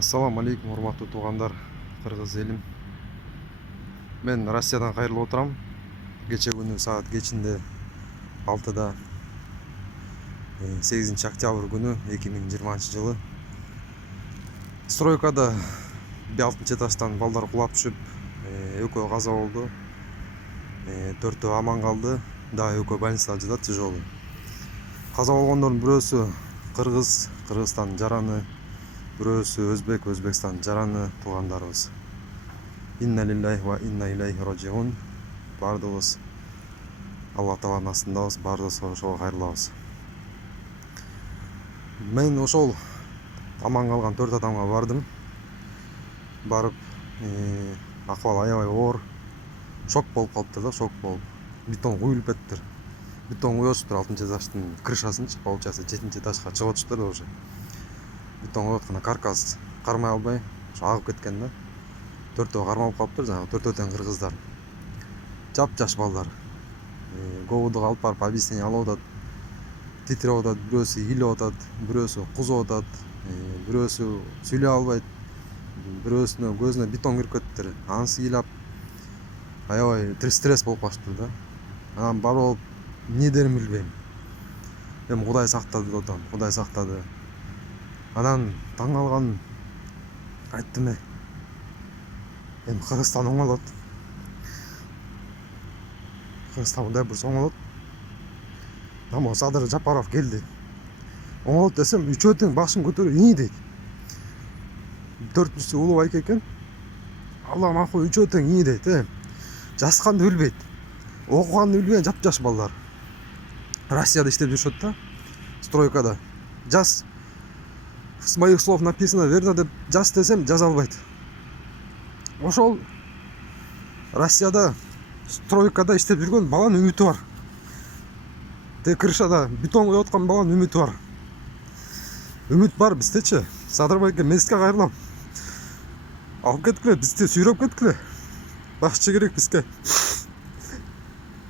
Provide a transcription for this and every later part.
Ассаламу алейкум, урматтуу туугандар, кыргыз элим. Мен Россиядан кайрылып отурам. Кече күнү саат кечинде 6-да 8-октябрь күнү 2020-жылы стройкада 6-этаждан балдар кулап түшүп, экөө каза болду. 4-төө аман калды. Дагы экөө больницада жатат, тяжелый. Каза болгондордун бирөөсү Кыргызстан жараны, бирөөсү Өзбекстан жараны туугандарыбыз. Инна лиллахи ва инна илейхи раджиун. Бардыгыбыз Алла Тааланын астындабыз, бардыгыбыз ошого кайрылабыз. Мен ошол аман калган 4 адамга бардым. Барып, акыбалы аябай оор. Шок болуп калыптыр да, шок болуп. Бетон куюлуп кетиптир. Бетон куюшуптур 6-этаждын крышасынчы, получается 7-этажга чыгып атыштыр да уже. Бетон коюп атканда каркас кармай албай, ошо агып кеткен да. 4төө кармалып калыптыр, жанагы 4 тең кыргыздар. Жап-жаш балдар. Говудуга алып барып объяснение алып атат. Титирип атат, бирөөсү ыйлап атат, бирөөсү кузуп атат, бирөөсү сүйлөй албайт. Бирөөсүнүн көзүнө бетон кирип кетиптир. Анысы ыйлап аябай стресс болуп калыштыр да. Анан бар болуп эмне дерин билбейм. Эми Кудай сактады деп атам, Кудай сактады. Анан таң калган айттым, эми Кыргызстан оңолот. Кыргызстан мындай бир оңолот. Намо Садыр Жапаров келди. Оңолот десем, үчөө тең башын көтөрүп ии дейт. 4-үнчүсү улуу байке экен. Алла макул үчөө тең ии дейт, Жасканды билбейт. Окуганды билбеген жап-жаш балдар. Россияда иштеп жүрүшөт да. Стройкада. Жас. С моих слов написано верно деп жас десем жаза албайт. Ошол Россияда стройкада иштеп жүргөн баланын үмүтү бар. Крышада бетон коюп аткан баланын үмүтү бар. Үмүт бар биздечи. Садыр байке, мен сизге кайрылам. Алып кеткиле, бизди сүйрөп кеткиле. Башчы керек бизге.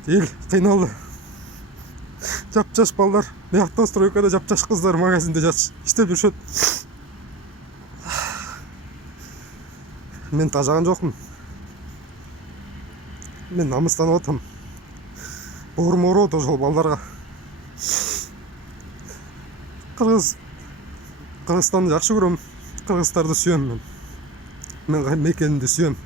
Эл кыйналды. Жап-жаш балдар, биякта стройкада жап-жаш кыздар магазинде иштеп жүрүшөт. Мен тажаган жокмун. Мен намыстанып атам. Боорум ооруп ошол балдарга. Кыргызстанды жакшы көрөм. Кыргыздарды сүйөм мен. Мен мекенimди сүйөм.